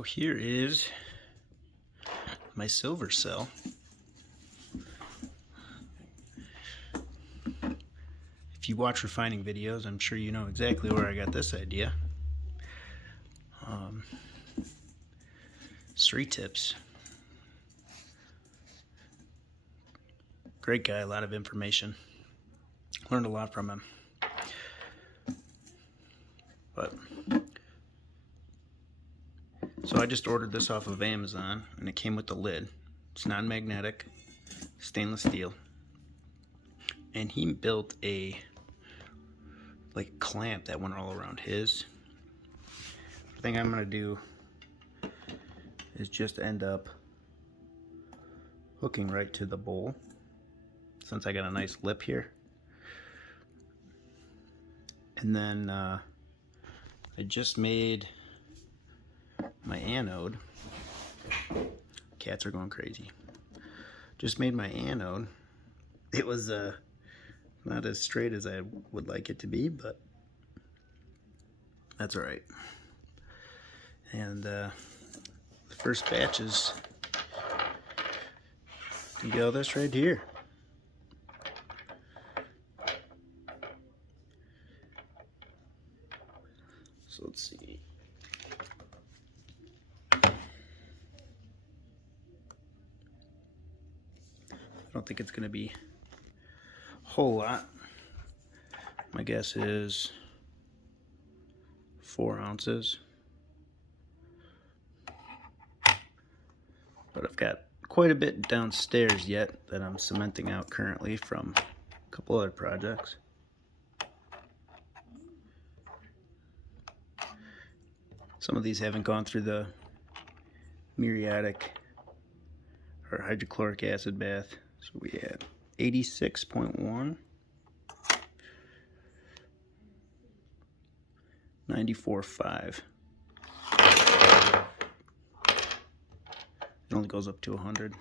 So here is my silver cell. If you watch refining videos, I'm sure you know exactly where I got this idea. Sri Tips. Great guy, a lot of information. Learned a lot from him. So I just ordered this off of Amazon, and it came with the lid. It's non-magnetic, stainless steel, and he built a clamp that went all around his. The thing I'm gonna do is just end up hooking right to the bowl, since I got a nice lip here. And then I just made my anode. Cats are going crazy. Just made my anode. It was not as straight as I would like it to be, but that's all right. And the first batch is all this right here. So let's see. I don't think it's going to be a whole lot. My guess is 4 ounces. But I've got quite a bit downstairs yet that I'm cementing out currently from a couple other projects. Some of these haven't gone through the muriatic or hydrochloric acid bath. So we had 86.1, 94.5. It only goes up to 100.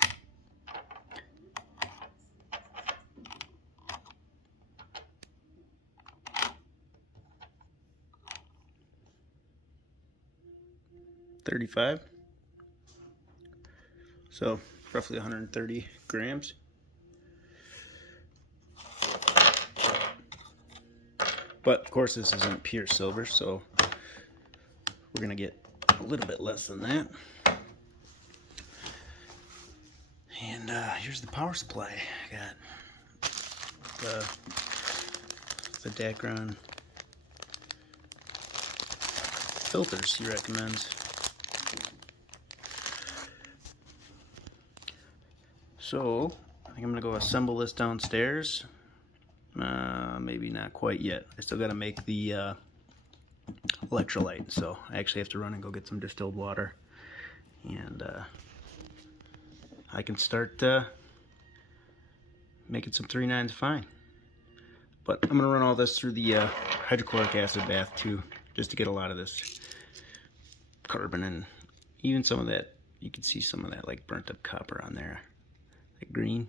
$35. So roughly 130 grams. But of course this isn't pure silver, so we're gonna get a little bit less than that. And here's the power supply. I got the Dacron filters he recommends. So I think I'm gonna go assemble this downstairs. Maybe not quite yet. I still gotta make the electrolyte, so I actually have to run and go get some distilled water, and I can start making some 3-9s fine. But I'm gonna run all this through the hydrochloric acid bath too, just to get a lot of this carbon, and even some of that, you can see some of that like burnt up copper on there, like green.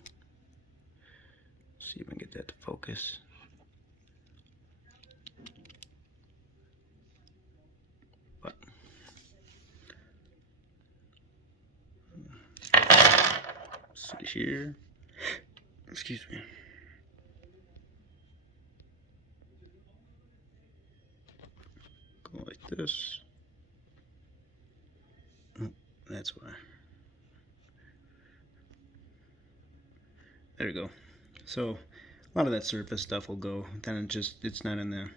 See if I can get that to focus. But see here. Excuse me. Go like this. Oh, that's why. There we go. So a lot of that surface stuff will go. Then it's not in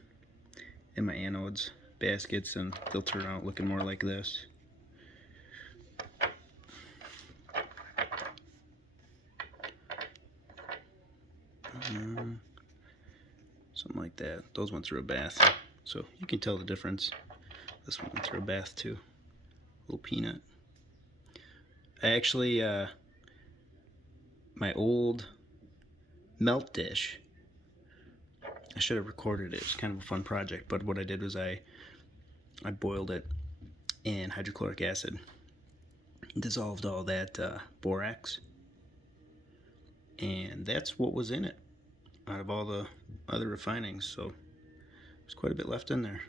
my anodes baskets, and they'll turn out looking more like this. Something like that. Those went through a bath, so you can tell the difference. This one went through a bath too. A little peanut. I actually my old melt dish, I should have recorded it. It's kind of a fun project, but what I did was I boiled it in hydrochloric acid, dissolved all that borax, and that's what was in it out of all the other refinings. So there's quite a bit left in there.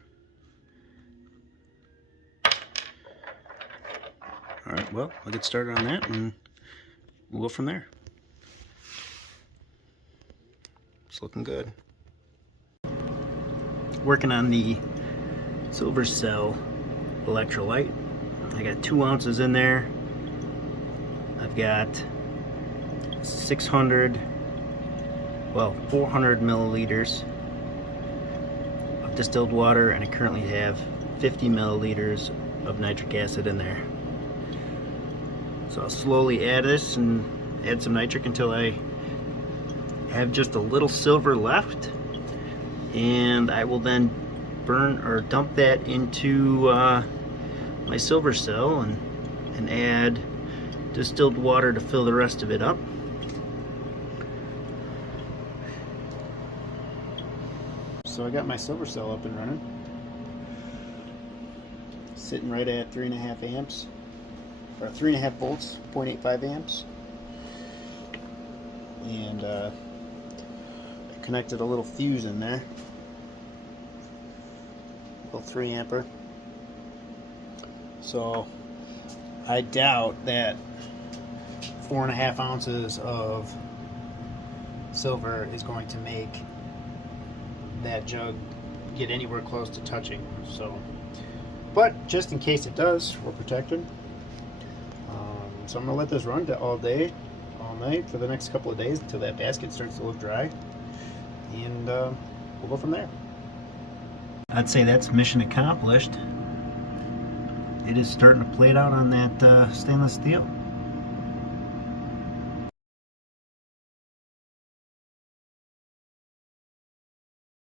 Alright, well, I'll get started on that and we'll go from there. It's looking good. Working on the silver cell electrolyte. I got 2 ounces in there. I've got 400 milliliters of distilled water, and I currently have 50 milliliters of nitric acid in there. So I'll slowly add this and add some nitric until I have just a little silver left, and I will then burn or dump that into my silver cell and add distilled water to fill the rest of it up. So I got my silver cell up and running, sitting right at 3.5 amps, or 3.5 volts, 0.85 amps, and I connected a little fuse in there, a little 3 ampere. So I doubt that 4.5 ounces of silver is going to make that jug get anywhere close to touching. So, but just in case it does, we're protected. So I'm gonna let this run all day, all night for the next couple of days until that basket starts to look dry, and we'll go from there. I'd say that's mission accomplished. It is starting to plate out on that stainless steel.